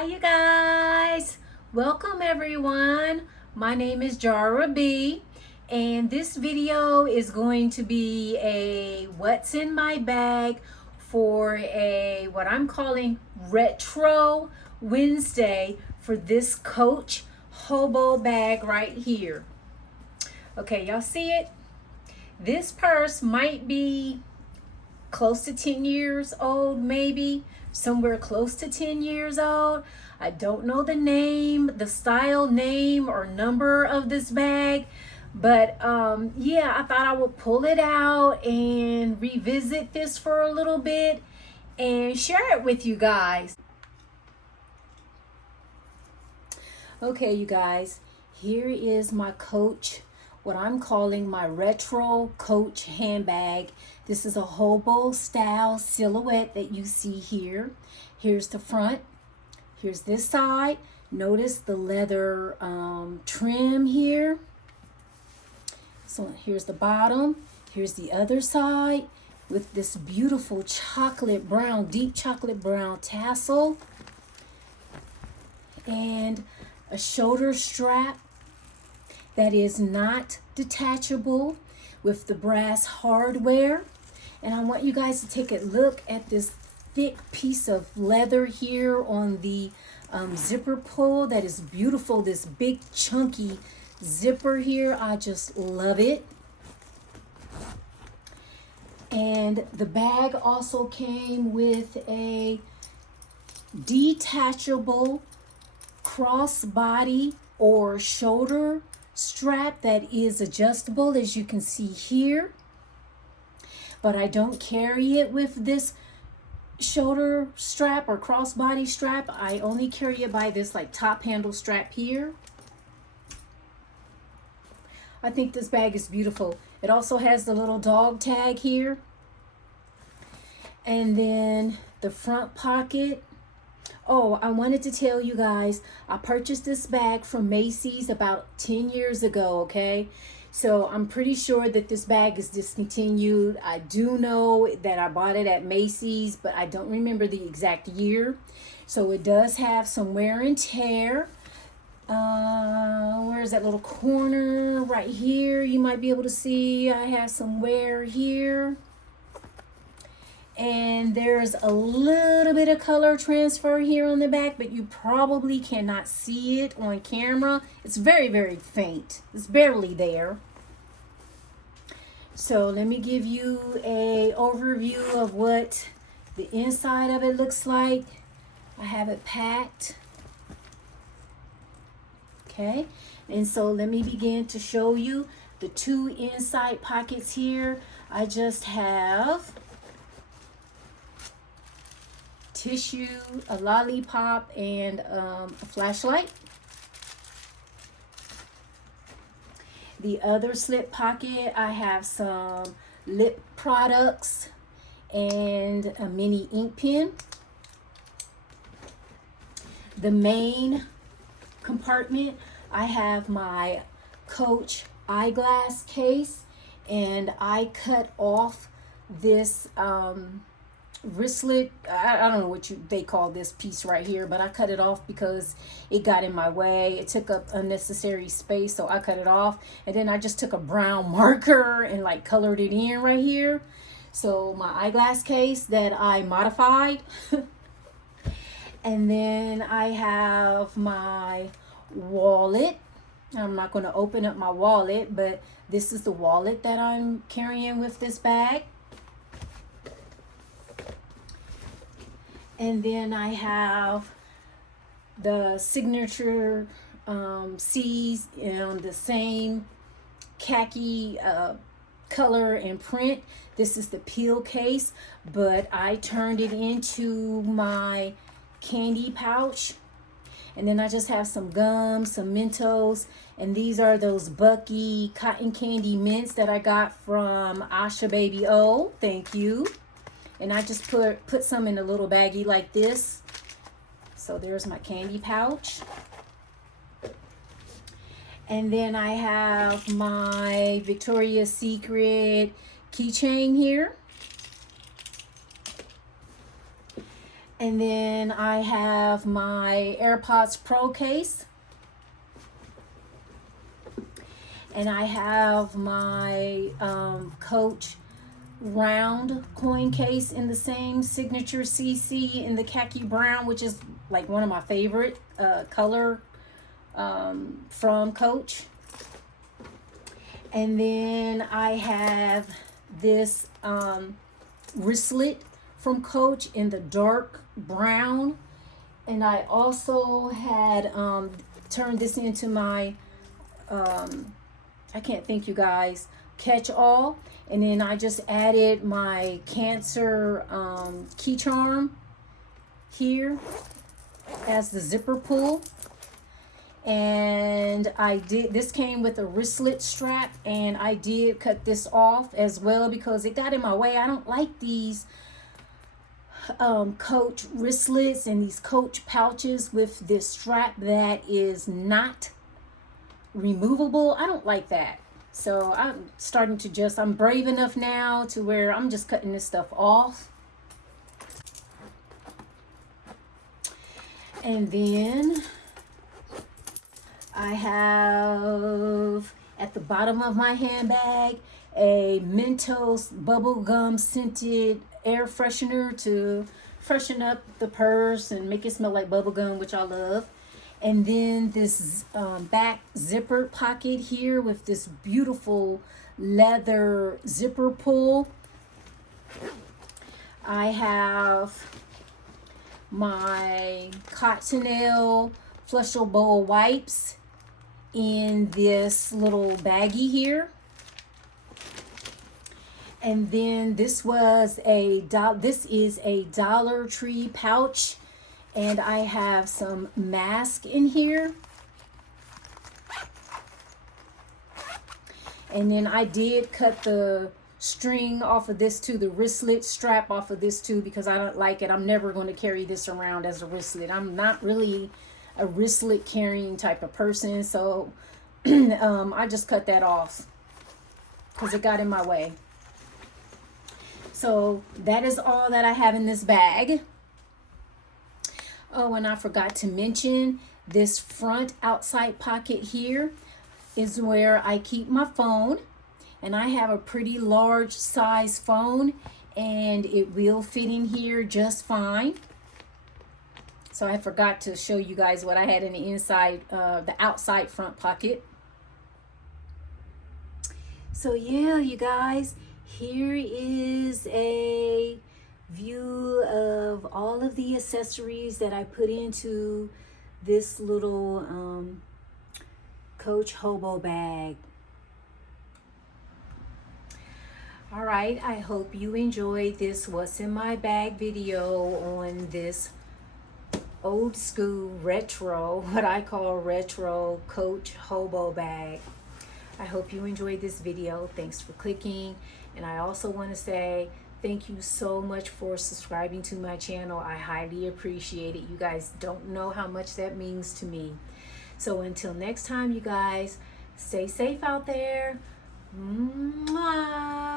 Hi you guys, welcome everyone. My name is Jara B and this video is going to be a what's in my bag for a what I'm calling retro Wednesday for this Coach hobo bag right here. Okay, y'all see it? This purse might be close to 10 years old, maybe somewhere close to 10 years old. I don't know the name, the style, name, or number of this bag, but yeah, I thought I would pull it out and revisit this for a little bit and share it with you guys. Okay, you guys, here is my Coach, what I'm calling my retro Coach handbag. This is a hobo style silhouette that you see here. Here's the front. Here's this side. Notice the leather trim here. So here's the bottom. Here's the other side with this beautiful chocolate brown, deep chocolate brown tassel. And a shoulder strap that is not detachable with the brass hardware. And I want you guys to take a look at this thick piece of leather here on the zipper pull. That is beautiful, this big chunky zipper here. I just love it. And the bag also came with a detachable crossbody or shoulder strap that is adjustable, as you can see here, but I don't carry it with this shoulder strap or crossbody strap. I only carry it by this like top handle strap here. I think this bag is beautiful. It also has the little dog tag here, and then the front pocket. Oh, I wanted to tell you guys, I purchased this bag from Macy's about 10 years ago, okay? So I'm pretty sure that this bag is discontinued. I do know that I bought it at Macy's, but I don't remember the exact year. So it does have some wear and tear. Where's that little corner? Right here, you might be able to see I have some wear here. And there's a little bit of color transfer here on the back, but you probably cannot see it on camera. It's very, very faint. It's barely there. So let me give you a overview of what the inside of it looks like. I have it packed. Okay, and so let me begin to show you the two inside pockets here. I just have tissue, a lollipop, and a flashlight. The other slip pocket, I have some lip products and a mini ink pen. The main compartment, I have my Coach eyeglass case, and I cut off this wristlet. I don't know what they call this piece right here, but I cut it off because it got in my way. It took up unnecessary space, so I cut it off. And then I just took a brown marker and like colored it in right here. So my eyeglass case that I modified. And then I have my wallet. I'm not going to open up my wallet, but this is the wallet that I'm carrying with this bag. And then I have the signature C's in the same khaki color and print. This is the peel case, but I turned it into my candy pouch. And then I just have some gum, some Mentos, and these are those Bucky cotton candy mints that I got from Asha Baby O. Thank you. And I just put some in a little baggie like this. So there's my candy pouch. And then I have my Victoria's Secret keychain here. And then I have my AirPods Pro case. And I have my Coach round coin case in the same signature CC in the khaki brown, which is like one of my favorite color from Coach. And then I have this wristlet from Coach in the dark brown. And I also had turned this into my I can't think, you guys, catch-all. And then I just added my Cancer key charm here as the zipper pull. And this came with a wristlet strap, and I did cut this off as well because it got in my way. I don't like these Coach wristlets and these Coach pouches with this strap that is not removable. I don't like that. So I'm starting to I'm brave enough now to where I'm just cutting this stuff off. And then I have at the bottom of my handbag a Mentos bubblegum scented air freshener to freshen up the purse and make it smell like bubblegum, which I love. And then this back zipper pocket here with this beautiful leather zipper pull. I have my Cottonelle flushable wipes in this little baggie here. And then this is a Dollar Tree pouch. And I have some mask in here. And then I did cut the string off of this too, the wristlet strap off of this too, because I don't like it. I'm never going to carry this around as a wristlet. I'm not really a wristlet carrying type of person. So I just cut that off because it got in my way. So that is all that I have in this bag. Oh, and I forgot to mention this front outside pocket here is where I keep my phone. And I have a pretty large size phone and it will fit in here just fine. So I forgot to show you guys what I had in the inside, the outside front pocket. So yeah, you guys, here is a view of all of the accessories that I put into this little Coach hobo bag. All right, I hope you enjoyed this what's in my bag video on this old school retro, what I call retro Coach hobo bag. I hope you enjoyed this video. Thanks for clicking. And I also want to say thank you so much for subscribing to my channel. I highly appreciate it. You guys don't know how much that means to me. So until next time, you guys, stay safe out there. Mwah.